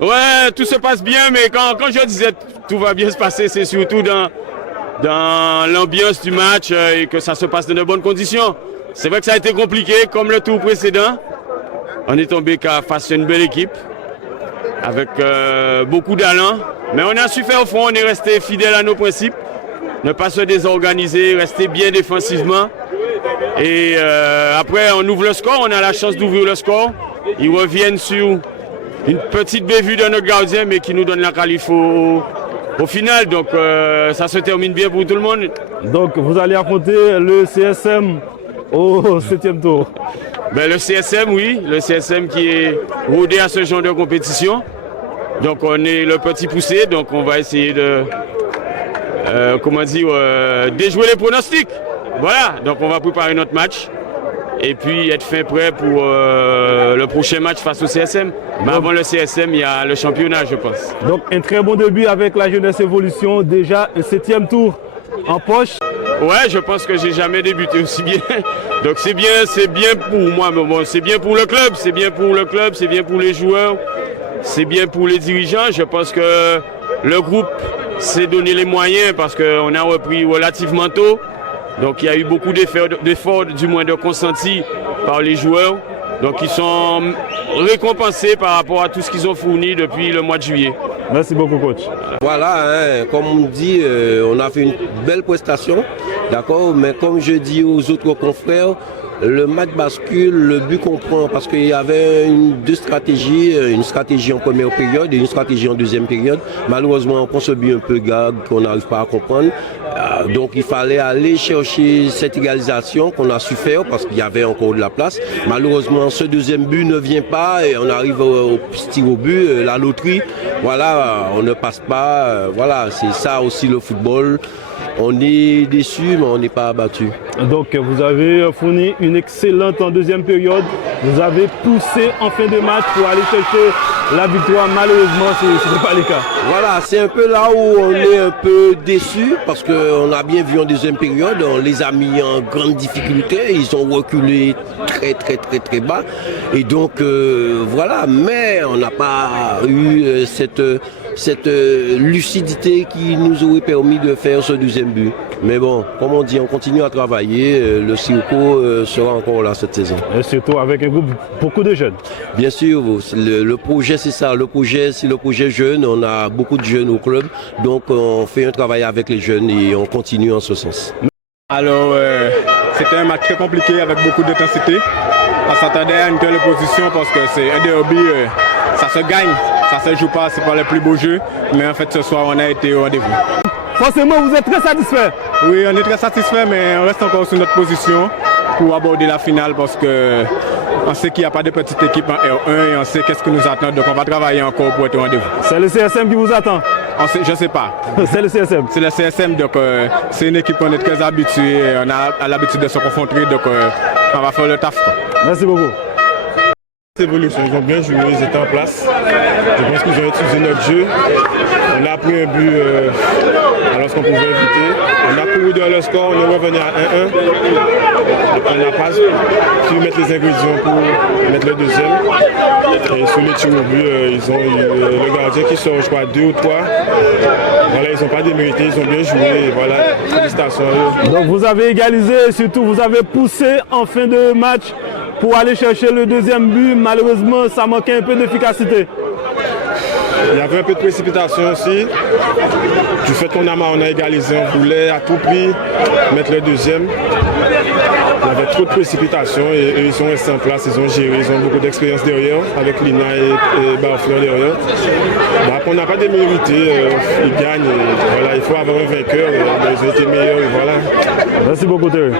Ouais, tout se passe bien, mais quand je disais tout va bien se passer, c'est surtout dans l'ambiance du match et que ça se passe dans de bonnes conditions. C'est vrai que ça a été compliqué, comme le tour précédent. On est tombé face à une belle équipe, avec beaucoup d'allant. Mais on a su faire au fond, on est resté fidèle à nos principes. Ne pas se désorganiser, rester bien défensivement. Et après, on ouvre le score, on a la chance d'ouvrir le score. Ils reviennent sur une petite bévue de notre gardien, mais qui nous donne la qualif au final. Donc ça se termine bien pour tout le monde. Donc vous allez affronter le CSM au 7e tour. Ben, le CSM, oui, le CSM qui est rodé à ce genre de compétition. Donc on est le petit poussé, donc on va essayer de déjouer les pronostics. Voilà, donc on va préparer notre match et puis être fin prêt pour le prochain match face au CSM. Mais avant le CSM, il y a le championnat, je pense. Donc un très bon début avec la Jeunesse Évolution, déjà un 7e tour en poche. Ouais, je pense que j'ai jamais débuté aussi bien. Donc c'est bien pour moi, mais bon, c'est bien pour le club, c'est bien pour le club, c'est bien pour les joueurs, c'est bien pour les dirigeants. Je pense que le groupe s'est donné les moyens parce qu'on a repris relativement tôt. Donc il y a eu beaucoup d'efforts, du moins de consentis par les joueurs. Donc ils sont récompensés par rapport à tout ce qu'ils ont fourni depuis le mois de juillet. Merci beaucoup, coach. Voilà, hein, comme on dit, on a fait une belle prestation, d'accord, mais comme je dis aux autres confrères, le match bascule, le but qu'on prend, parce qu'il y avait deux stratégies, une stratégie en première période et une stratégie en deuxième période. Malheureusement, on prend ce but un peu gag qu'on n'arrive pas à comprendre. Donc il fallait aller chercher cette égalisation qu'on a su faire parce qu'il y avait encore de la place. Malheureusement, ce deuxième but ne vient pas et on arrive au tir au but, la loterie. Voilà, on ne passe pas. Voilà, c'est ça aussi le football. On est déçu, mais on n'est pas abattu. Donc vous avez fourni une excellente en deuxième période. Vous avez poussé en fin de match pour aller chercher la victoire. Malheureusement, ce n'est pas le cas. Voilà, c'est un peu là où on est un peu déçu parce qu'on a bien vu en deuxième période, on les a mis en grande difficulté. Ils ont reculé très bas. Et donc voilà, mais on n'a pas eu cette lucidité qui nous aurait permis de faire ce deuxième but. Mais bon, comme on dit, on continue à travailler. Le Circo sera encore là cette saison. Et surtout avec un groupe, beaucoup de jeunes. Bien sûr, le projet c'est ça. Le projet, c'est le projet jeune. On a beaucoup de jeunes au club. Donc on fait un travail avec les jeunes et on continue en ce sens. Alors, c'était un match très compliqué avec beaucoup d'intensité. On s'attendait à une telle opposition parce que c'est un derby, ça se gagne. Ça ne se joue pas, c'est pas le plus beau jeu, mais en fait ce soir on a été au rendez-vous. Forcément, vous êtes très satisfait. Oui, on est très satisfait, mais on reste encore sur notre position pour aborder la finale parce que on sait qu'il n'y a pas de petite équipe en R1 et on sait qu'est-ce qui nous attend, donc on va travailler encore pour être au rendez-vous. C'est le CSM qui vous attend? Je ne sais pas. C'est le CSM? C'est le CSM, donc c'est une équipe qu'on est très habitué, on a l'habitude de se confronter, donc on va faire le taf. Merci beaucoup. Évolution, ils ont bien joué, ils étaient en place. Je pense qu'ils ont utilisé notre jeu. On a pris un but alors qu'on pouvait éviter. On a couru dans le score, on est revenu à 1-1. On n'a pas pu mettre les ingrédients pour mettre le deuxième. Et sur les tirs au but, ils ont eu le gardien qui sort, je crois, 2 ou 3. Voilà, ils n'ont pas démérité, ils ont bien joué. Et voilà, félicitations à eux. Donc vous avez égalisé et surtout vous avez poussé en fin de match pour aller chercher le deuxième but. Malheureusement, ça manquait un peu d'efficacité. Il y avait un peu de précipitation aussi. Du fait qu'on a égalisé, on voulait à tout prix mettre le deuxième. Il y avait trop de précipitation et eux, ils sont restés en place, ils ont géré, ils ont beaucoup d'expérience derrière, avec Lina et Barfleur derrière. Bon, après, on n'a pas démérité, ils gagnent. Et voilà, il faut avoir un vainqueur, ils ont été meilleurs et voilà. Merci beaucoup, Thierry.